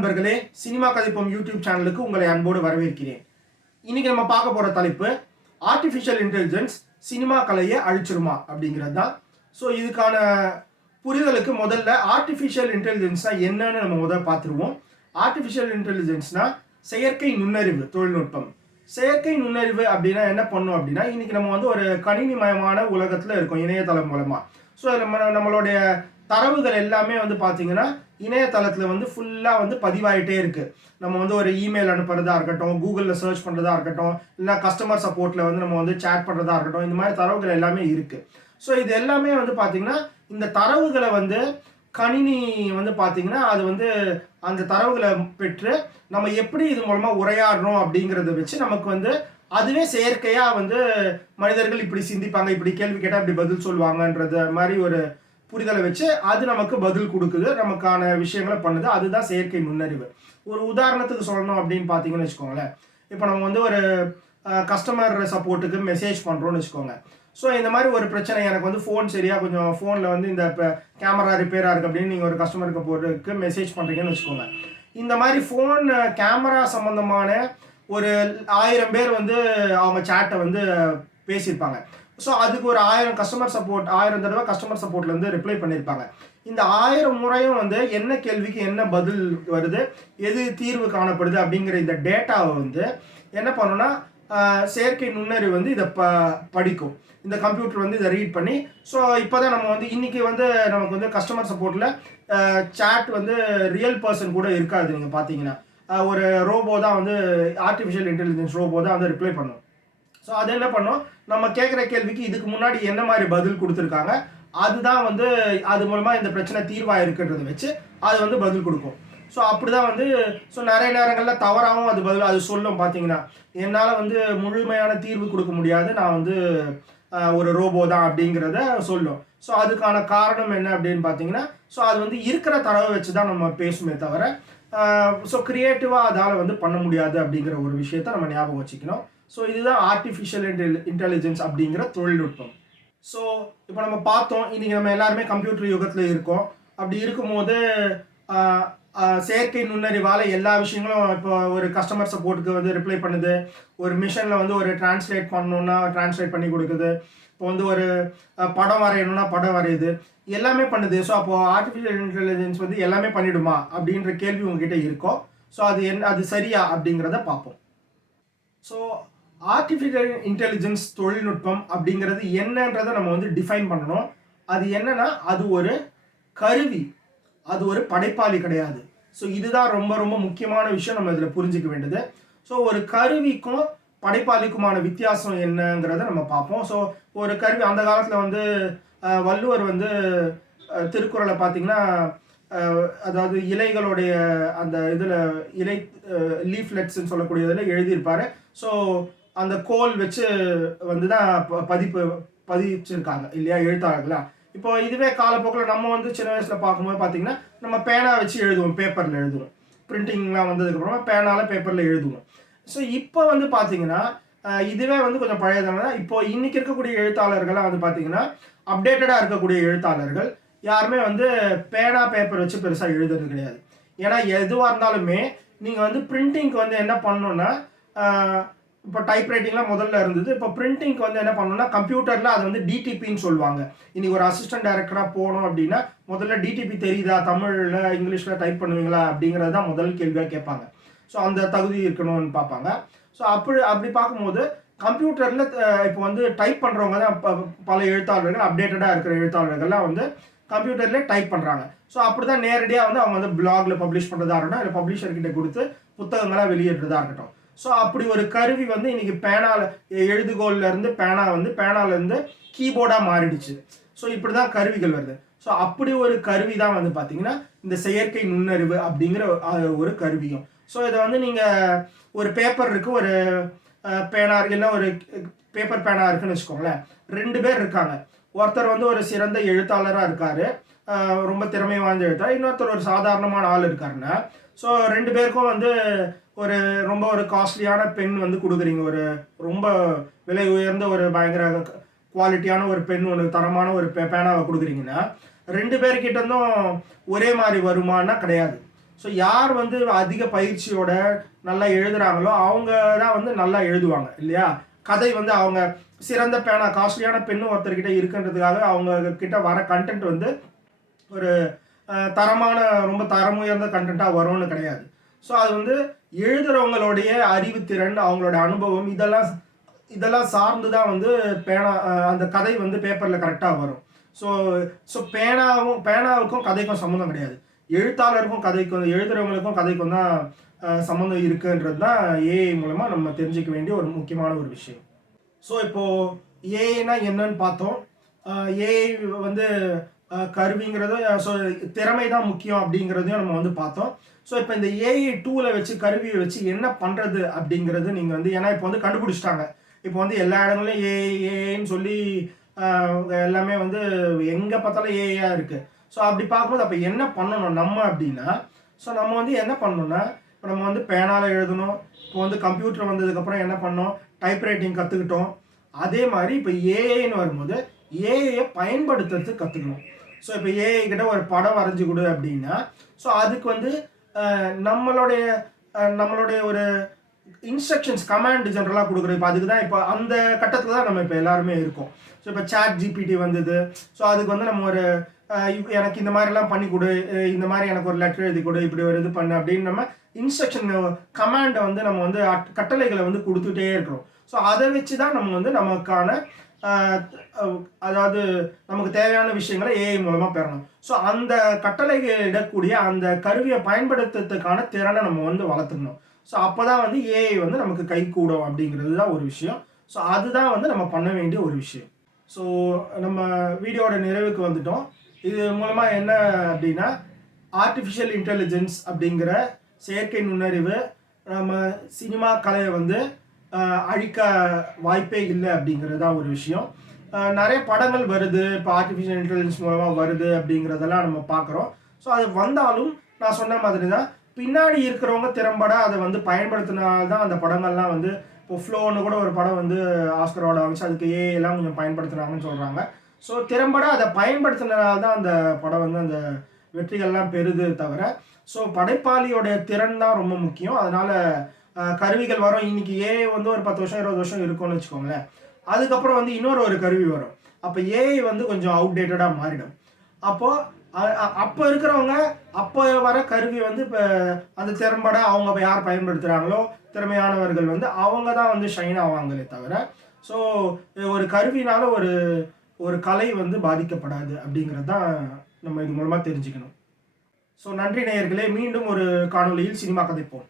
நண்பர்களே, cinema கதைப்போம் YouTube சேனலுக்கு உங்களை அன்போடு வரவேற்கிறேன். இன்னைக்கு நம்ம பார்க்க போற தலைப்பு ஆர்டிஃபிஷியல் இன்டெலிஜென்ஸ் சினிமா கலையை அழிச்சிருமா அப்படிங்கிறது தான். ஸோ இதுக்கான புரிதலுக்கு முதல்ல ஆர்டிஃபிஷியல் இன்டெலிஜென்ஸ்னா என்னன்னு நம்ம முதல்ல பார்த்துருவோம். ஆர்டிஃபிஷியல் இன்டெலிஜென்ஸ்னா செயற்கை நுண்ணறிவு தொழில்நுட்பம். செயற்கை நுண்ணறிவு அப்படின்னா என்ன பண்ணும் அப்படின்னா, இன்னைக்கு நம்ம வந்து ஒரு கணினிமயமான உலகத்தில் இருக்கோம் இணையதளம் மூலமாக. ஸோ நம்மளுடைய தரவுகள் எல்லாமே வந்து பார்த்தீங்கன்னா இணையதளத்தில் வந்து ஃபுல்லாக வந்து பதிவாயிட்டே இருக்குது. நம்ம வந்து ஒரு இமெயில் அனுப்புறதா இருக்கட்டும், கூகுளில் சர்ச் பண்ணுறதா இருக்கட்டும், இல்லை கஸ்டமர் சப்போர்ட்டில் வந்து நம்ம வந்து சேட் பண்ணுறதா இருக்கட்டும், இந்த மாதிரி தரவுகள் எல்லாமே இருக்குது. ஸோ இது எல்லாமே வந்து பார்த்திங்கன்னா இந்த தரவுகளை வந்து கணினி வந்து பார்த்திங்கன்னா அது வந்து அந்த தரவுகளை பெற்று நம்ம எப்படி இது மூலமாக உரையாடுறோம் அப்படிங்கிறத வச்சு நமக்கு வந்து அதுவே செயற்கையாக வந்து மனிதர்கள் இப்படி சிந்திப்பாங்க, இப்படி கேள்வி கேட்டால் இப்படி பதில் சொல்லுவாங்கன்றது மாதிரி ஒரு புரிதலை வச்சு அது நமக்கு பதில் கொடுக்குது, நமக்கான விஷயங்களை பண்ணுது. அதுதான் செயற்கை நுண்ணறிவு. ஒரு உதாரணத்துக்கு சொல்லணும் அப்படின்னு பார்த்தீங்கன்னு வச்சுக்கோங்களேன். இப்போ நம்ம வந்து ஒரு கஸ்டமர் சப்போர்ட்டுக்கு மெசேஜ் பண்ணுறோன்னு வச்சுக்கோங்க. ஸோ இந்த மாதிரி ஒரு பிரச்சனை, எனக்கு வந்து ஃபோன் சரியாக கொஞ்சம் ஃபோனில் வந்து இந்த இப்போ கேமரா ரிப்பேராக இருக்குது அப்படின்னு நீங்கள் ஒரு கஸ்டமர் சப்போர்ட்டுக்கு மெசேஜ் பண்ணுறீங்கன்னு வச்சுக்கோங்க. இந்த மாதிரி ஃபோன் கேமரா சம்மந்தமான ஒரு 1000 பேர் வந்து அவங்க சேட்டை வந்து பேசியிருப்பாங்க. ஸோ அதுக்கு ஒரு 1000 கஸ்டமர் சப்போர்ட் 1000 தடவை கஸ்டமர் சப்போர்ட்லேருந்து ரிப்ளை பண்ணியிருப்பாங்க. இந்த 1000 முறையும் வந்து என்ன கேள்விக்கு என்ன பதில் வருது, எது தீர்வு காணப்படுது அப்படிங்கிற இந்த டேட்டாவை வந்து என்ன பண்ணணும்னா செயற்கை நுண்ணறிவு வந்து இதை படிக்கும். இந்த கம்ப்யூட்டர் வந்து இதை ரீட் பண்ணி, ஸோ இப்போ தான் நம்ம வந்து இன்றைக்கி வந்து நமக்கு வந்து கஸ்டமர் சப்போர்ட்டில் சேட் வந்து ரியல் பர்சன் கூட இருக்காது. நீங்கள் பார்த்தீங்கன்னா ஒரு ரோபோ தான் வந்து ஆர்டிஃபிஷியல் இன்டெலிஜென்ஸ் ரோபோ தான் வந்து ரிப்ளை பண்ணும். ஸோ அது என்ன பண்ணோம், நம்ம கேட்குற கேள்விக்கு இதுக்கு முன்னாடி என்ன மாதிரி பதில் கொடுத்துருக்காங்க, அதுதான் வந்து அது மூலமாக இந்த பிரச்சனை தீர்வாக இருக்குன்றதை வச்சு அது வந்து பதில் கொடுக்கும். ஸோ அப்படி தான் வந்து நிறைய நேரங்களில் தவறாகவும் அது பதில் அது சொல்லும். பார்த்தீங்கன்னா என்னால் வந்து முழுமையான தீர்வு கொடுக்க முடியாது, நான் வந்து ஒரு ரோபோ தான் அப்படிங்கிறத சொல்லும். ஸோ அதுக்கான காரணம் என்ன அப்படின்னு பார்த்தீங்கன்னா, ஸோ அது வந்து இருக்கிற தரவை வச்சு தான் நம்ம பேசுமே தவிர ஸோ கிரியேட்டிவாக அதால் வந்து பண்ண முடியாது அப்படிங்கிற ஒரு விஷயத்த நம்ம ஞாபகம் வச்சுக்கணும். ஸோ இதுதான் ஆர்டிஃபிஷியல் இன்டெலிஜென்ஸ் அப்படிங்கிற தொழில்நுட்பம். ஸோ இப்போ நம்ம பார்த்தோம், இன்றைக்கி நம்ம எல்லாருமே கம்ப்யூட்டர் யுகத்தில் இருக்கோம். அப்படி இருக்கும்போது செயற்கை நுண்ணறிவால் எல்லா விஷயங்களும் இப்போ ஒரு கஸ்டமர் சப்போர்ட்டுக்கு வந்து ரிப்ளை பண்ணுது, ஒரு மிஷனில் வந்து ஒரு டிரான்ஸ்லேட் பண்ணணுன்னா டிரான்ஸ்லேட் பண்ணி கொடுக்குது, இப்போ வந்து ஒரு படம் வரையணுன்னா படம் வரையுது, எல்லாமே பண்ணுது. ஸோ அப்போது ஆர்டிஃபிஷியல் இன்டெலிஜென்ஸ் வந்து எல்லாமே பண்ணிவிடுமா அப்படின்ற கேள்வி உங்ககிட்ட இருக்கும். ஸோ அது சரியா அப்படிங்கிறத பார்ப்போம். ஸோ ஆர்டிஃபிஷியல் இன்டெலிஜென்ஸ் தொழில்நுட்பம் அப்படிங்கிறது என்னன்றதை நம்ம வந்து டிஃபைன் பண்ணணும். அது என்னன்னா அது ஒரு கருவி, அது ஒரு படைப்பாளி கிடையாது. ஸோ இதுதான் ரொம்ப ரொம்ப முக்கியமான விஷயம் நம்ம இதில் புரிஞ்சிக்க வேண்டியது. ஸோ ஒரு கருவிக்கும் படைப்பாளிக்குமான வித்தியாசம் என்னங்கிறத நம்ம பார்ப்போம். ஸோ ஒரு கருவி அந்த காலத்தில் வந்து வள்ளுவர் வந்து திருக்குறளை பார்த்திங்கன்னா அதாவது இலைகளுடைய அந்த இதில் இலை லீஃப்லெட்ஸ்ன்னு சொல்லக்கூடிய இதில் எழுதியிருப்பார். ஸோ அந்த கோல் வச்சு வந்து தான் பதிச்சிருக்காங்க இல்லையா எழுத்தாளர்களா. இப்போ இதுவே காலப்போக்கில் நம்ம வந்து சின்ன வயசில் பார்க்கும்போது பார்த்திங்கன்னா நம்ம பேனா வச்சு எழுதுவோம், பேப்பரில் எழுதுவோம். பிரிண்டிங்லாம் வந்ததுக்கப்புறமா பேனால் பேப்பரில் எழுதுவோம். ஸோ இப்போ வந்து பார்த்திங்கன்னா இதுவே வந்து கொஞ்சம் பழையதான இப்போ இன்றைக்கி இருக்கக்கூடிய எழுத்தாளர்கள்லாம் வந்து பார்த்திங்கன்னா அப்டேட்டடாக இருக்கக்கூடிய எழுத்தாளர்கள் யாருமே வந்து பேனா பேப்பர் வச்சு பெருசாக எழுதுறது கிடையாது. ஏன்னா எதுவாக இருந்தாலுமே நீங்கள் வந்து பிரிண்டிங்க்கு வந்து என்ன பண்ணணுன்னா, இப்போ டைப்ரைட்டிங்லாம் முதல்ல இருந்தது, இப்போ பிரிண்டிங்க்கு வந்து என்ன பண்ணணும்னா கம்ப்யூட்டரில் அது வந்து டிடிபின்னு சொல்லுவாங்க. இன்றைக்கி ஒரு அசிஸ்டன்ட் டைரக்டராக போகணும் அப்படின்னா முதல்ல டிடிபி தெரியுதா, தமிழில் இங்கிலீஷில் டைப் பண்ணுவீங்களா அப்படிங்கிறது தான் முதல் கேள்வியாக கேட்பாங்க. ஸோ அந்த தகுதி இருக்கணும்னு பார்ப்பாங்க. ஸோ அப்படி பார்க்கும்போது கம்ப்யூட்டரில் இப்போ வந்து டைப் பண்ணுறவங்க தான் பல எழுத்தாளர்கள் அப்டேட்டடாக இருக்கிற எழுத்தாளர்கள்லாம் வந்து கம்ப்யூட்டரில் டைப் பண்ணுறாங்க. ஸோ அப்படி தான் நேரடியாக வந்து அவங்க வந்து பிளாகில் பப்ளிஷ் பண்ணுறதா இருக்கட்டும், இல்லை பப்ளிஷர்கிட்ட கொடுத்து புத்தகங்களாக வெளியிடுறதா இருக்கட்டும். ஸோ அப்படி ஒரு கருவி வந்து இன்றைக்கி எழுதுகோல்லேருந்து பேனாலேருந்து கீபோர்டாக மாறிடுச்சு. ஸோ இப்படி தான் கருவிகள் வருது. ஸோ அப்படி ஒரு கருவி தான் வந்து பார்த்திங்கன்னா இந்த செயற்கை நுண்ணறிவு அப்படிங்கிற ஒரு கருவியும். ஸோ இதை வந்து நீங்கள் ஒரு பேப்பர் இருக்குது, ஒரு பேனா இல்லைன்னா ஒரு பேப்பர் பேனா இருக்குன்னு வச்சுக்கோங்களேன். 2 பேர் இருக்காங்க. ஒருத்தர் வந்து ஒரு சிறந்த எழுத்தாளராக இருக்கார், ரொம்ப திறமை வாய்ந்த எழுத்தாளர். இன்னொருத்தர் ஒரு சாதாரணமான ஆள் இருக்காருன்னா, ஸோ 2 பேருக்கும் வந்து ரொம்ப ஒரு காஸ்ட்லியான பென் வந்து கொடுக்குறீங்க, ஒரு ரொம்ப விலை உயர்ந்த ஒரு பயங்கர குவாலிட்டியான ஒரு பென் ஒன்று தரமான ஒரு பேனாவை கொடுக்குறீங்கன்னா 2 பேர்கிட்ட இருந்தும் ஒரே மாதிரி வருமானா கிடையாது. ஸோ யார் வந்து அதிக பயிற்சியோட நல்லா எழுதுறாங்களோ அவங்க தான் வந்து நல்லா எழுதுவாங்க இல்லையா. கதை வந்து அவங்க சிறந்த பேனா காஸ்ட்லியான பெண்ணு ஒருத்தர்கிட்ட இருக்குன்றதுக்காக அவங்க கிட்ட வர கண்டென்ட் வந்து ஒரு தரமான ரொம்ப தரம் உயர்ந்த கண்டென்ட்டாக வரும்னு கிடையாது. ஸோ அது வந்து எழுதுறவங்களுடைய அறிவுத்திறன் அவங்களோட அனுபவம் இதெல்லாம் சார்ந்து தான் வந்து அந்த கதை வந்து பேப்பரில் கரெக்டாக வரும். ஸோ ஸோ பேனாவுக்கும் கதைக்கும் சம்மந்தம் கிடையாது. எழுத்தாளருக்கும் கதைக்கும் எழுதுறவங்களுக்கும் கதைக்கும் தான் சம்மந்தம் இருக்குன்றது தான் ஏஐ மூலமாக நம்ம தெரிஞ்சுக்க வேண்டிய ஒரு முக்கியமான ஒரு விஷயம். ஸோ இப்போது ஏஐனா என்னன்னு பார்த்தோம். ஏஐ வந்து கருவிங்கிறதும் ஸோ திறமை தான் முக்கியம் அப்படிங்கிறதையும் நம்ம வந்து பார்த்தோம். ஸோ இப்போ இந்த ஏஐ டூலை வச்சு கருவியை வச்சு என்ன பண்ணுறது அப்படிங்கிறது நீங்கள் வந்து ஏன்னா இப்போ வந்து கண்டுபிடிச்சிட்டாங்க. இப்போ வந்து எல்லா இடங்களையும் ஏஐன்னு சொல்லி எல்லாமே வந்து எங்கே பார்த்தாலும் ஏஐயாக இருக்குது. ஸோ அப்படி பார்க்கும்போது அப்போ என்ன பண்ணணும் நம்ம அப்படின்னா, ஸோ நம்ம வந்து என்ன பண்ணணும்னா இப்போ நம்ம வந்து பேனால் எழுதணும். இப்போ வந்து கம்ப்யூட்டர் வந்ததுக்கப்புறம் என்ன பண்ணோம், டைப்ரைட்டிங் கற்றுக்கிட்டோம். அதே மாதிரி இப்போ ஏஐன்னு வரும்போது ஏஐயை பயன்படுத்துறதுக்கு கற்றுக்கணும். ஸோ இப்போ ஏஐ கிட்ட ஒரு படம் வரைஞ்சி கொடு அப்படின்னா, ஸோ அதுக்கு வந்து நம்மளுடைய ஒரு இன்ஸ்ட்ரக்ஷன்ஸ் கமாண்ட் ஜென்ரலாக கொடுக்குறோம். இப்போ அதுக்கு தான் இப்போ அந்த கட்டத்தில் தான் நம்ம இப்போ எல்லாருமே இருக்கோம். ஸோ இப்போ சாட் ஜிபிடி வந்தது. ஸோ அதுக்கு வந்து நம்ம ஒரு எனக்கு இந்த மாதிரிலாம் பண்ணி கொடு, இந்த மாதிரி எனக்கு ஒரு லெட்டர் எழுதி கொடு, இப்படி ஒரு இது பண்ணு அப்படின்னு நம்ம இன்ஸ்ட்ரக்ஷன் கமாண்டை வந்து நம்ம வந்து கட்டளைகளை வந்து கொடுத்துட்டே இருக்கிறோம். ஸோ அதை வச்சு தான் நம்ம வந்து நமக்கான அதாவது நமக்கு தேவையான விஷயங்களை ஏஐ மூலமாக பெறணும். ஸோ அந்த கட்டளைகள் இடக்கூடிய அந்த கருவியை பயன்படுத்துறதுக்கான திறனை நம்ம வந்து வளர்த்துக்கணும். ஸோ அப்போ தான் வந்து ஏஐ வந்து நமக்கு கை கூடும் அப்படிங்கிறது தான் ஒரு விஷயம். ஸோ அதுதான் வந்து நம்ம பண்ண வேண்டிய ஒரு விஷயம். ஸோ நம்ம வீடியோட நிறைவுக்கு வந்துட்டோம். இது மூலமாக என்ன அப்படின்னா, ஆர்டிஃபிஷியல் இன்டெலிஜென்ஸ் அப்படிங்கிற செயற்கை நுண்ணறிவு நம்ம சினிமா கலையை வந்து அழிக்க வாய்ப்பே இல்லை அப்படிங்கிறது தான் ஒரு விஷயம். நிறைய படங்கள் வருது, இப்போ ஆர்டிஃபிஷியல் இன்டெலிஜென்ஸ் மூலமாக வருது அப்படிங்கிறதெல்லாம் நம்ம பார்க்குறோம். ஸோ அது வந்தாலும் நான் சொன்ன மாதிரி தான் பின்னாடி இருக்கிறவங்க திறம்பட அதை வந்து பயன்படுத்தினால்தான் அந்த படங்கள்லாம் வந்து இப்போ ஃப்ளோன்னு கூட ஒரு படம் வந்து ஆஸ்கர் அவார்டு வாங்கிச்சு. அதுக்கு எல்லாம் கொஞ்சம் பயன்படுத்துனாங்கன்னு சொல்கிறாங்க. ஸோ திறம்பட அதை பயன்படுத்தினால்தான் அந்த படம் வந்து அந்த வெற்றிகள்லாம் பெறுது தவிர, ஸோ படைப்பாளியோடைய திறன் தான் ரொம்ப முக்கியம். அதனால் கருவிகள் வரும். இன்னைக்கு ஏஐ வந்து ஒரு 10 வருஷம் 20 வருஷம் இருக்கும்னு வச்சுக்கோங்களேன். அதுக்கப்புறம் வந்து இன்னொரு கருவி வரும். அப்போ ஏஐ வந்து கொஞ்சம் அவுடேட்டடாக மாறிடும். அப்போ இருக்கிறவங்க அப்போ வர கருவி வந்து இப்போ அந்த திறம்பட அவங்க யார் பயன்படுத்துகிறாங்களோ திறமையானவர்கள் வந்து அவங்க தான் வந்து ஷைன் ஆவாங்களே தவிர, ஸோ ஒரு கருவினால ஒரு கலை வந்து பாதிக்கப்படாது அப்படிங்கிறது தான் நம்ம இது மூலமாக தெரிஞ்சுக்கணும். ஸோ நன்றி நேயர்களே. மீண்டும் ஒரு காணொளியில் சினிமா கதைப்போம்.